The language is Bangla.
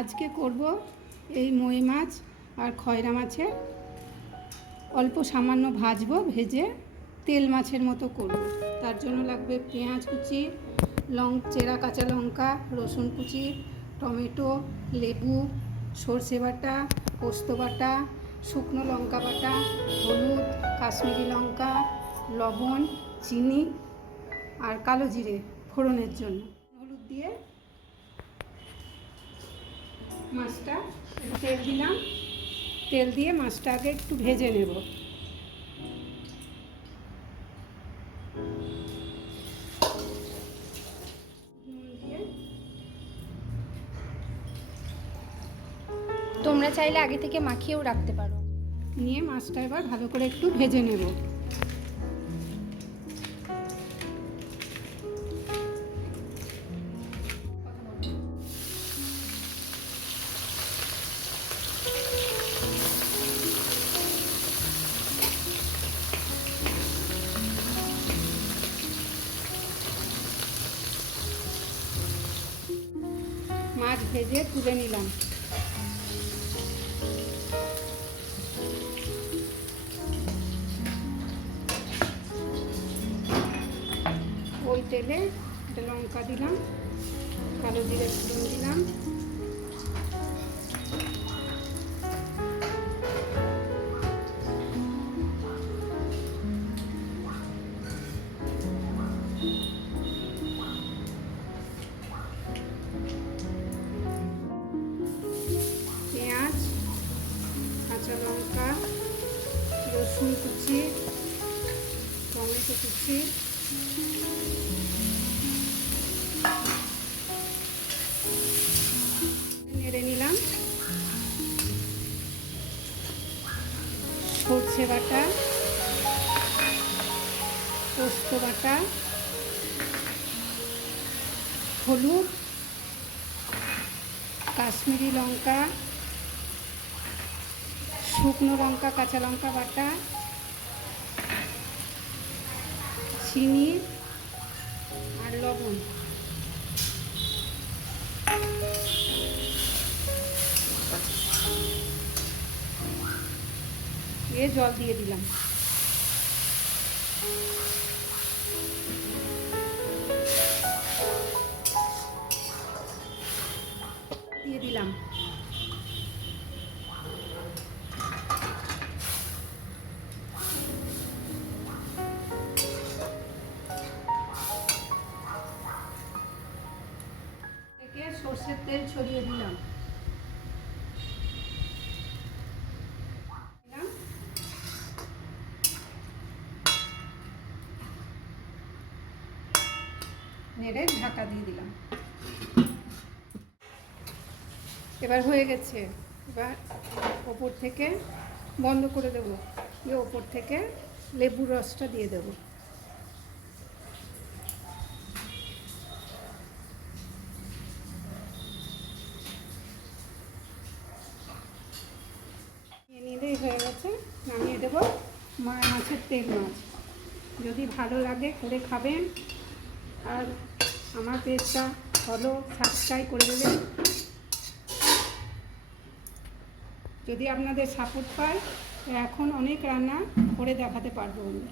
আজকে করব এই মই মাছ আর খয়রা মাছের অল্প সামান্য ভাজবো, ভেজে তেল মাছের মতো করব। তার জন্য লাগবে পেঁয়াজ কুচি, চেরা কাঁচা লঙ্কা, রসুন কুচি, টমেটো, লেবু, সর্ষে বাটা, পোস্ত বাটা, শুকনো লঙ্কা বাটা, হলুদ, কাশ্মীরি লঙ্কা, লবণ, চিনি আর কালো জিরে ফোড়নের জন্য। হলুদ দিয়ে মাছটা তেল দিলাম, তেল দিয়ে মাছটা আগে একটু ভেজে নেব। তোমরা চাইলে আগে থেকে মাখিয়েও রাখতে পারো। নিয়ে মাছটা এবার ভালো করে একটু ভেজে নেব। মাছ ভেজে তুলে নিলাম। ওই তেলে একটা লঙ্কা দিলাম, কালো জিরে ফোড়ন দিলাম, পেঁয়াজ, কাঁচা লঙ্কা, রসুন কুচি, টমেটো কুচি, নেড়ে নিলাম। সর্ষে বাটা, পোস্ত বাটা, হলুদ, কাশ্মীরি লঙ্কা, শুকনো লঙ্কা, কাঁচা লঙ্কা বাটা, চিনি আর লবণ দিয়ে জল দিয়ে দিলাম। দিয়ে দিলাম থেকে সর্ষের তেল ছড়িয়ে দিলাম। নেড়ে ঢাকা দিয়ে দিলাম। এবার হয়ে গেছে। এবার ওপর থেকে বন্ধ করে দেবো, দিয়ে ওপর থেকে লেবুর রসটা দিয়ে দেবো। নিলেই হয়ে গেছে, নামিয়ে দেবো মাছের তেল মাছ। যদি ভালো লাগে করে খাবেন, আর আমার পেজটা ফলো সাবস্ক্রাইব করে দেবেন। যদি আপনাদের সাপোর্ট পায়, এখন অনেক রান্না করে দেখাতে পারবো আমি।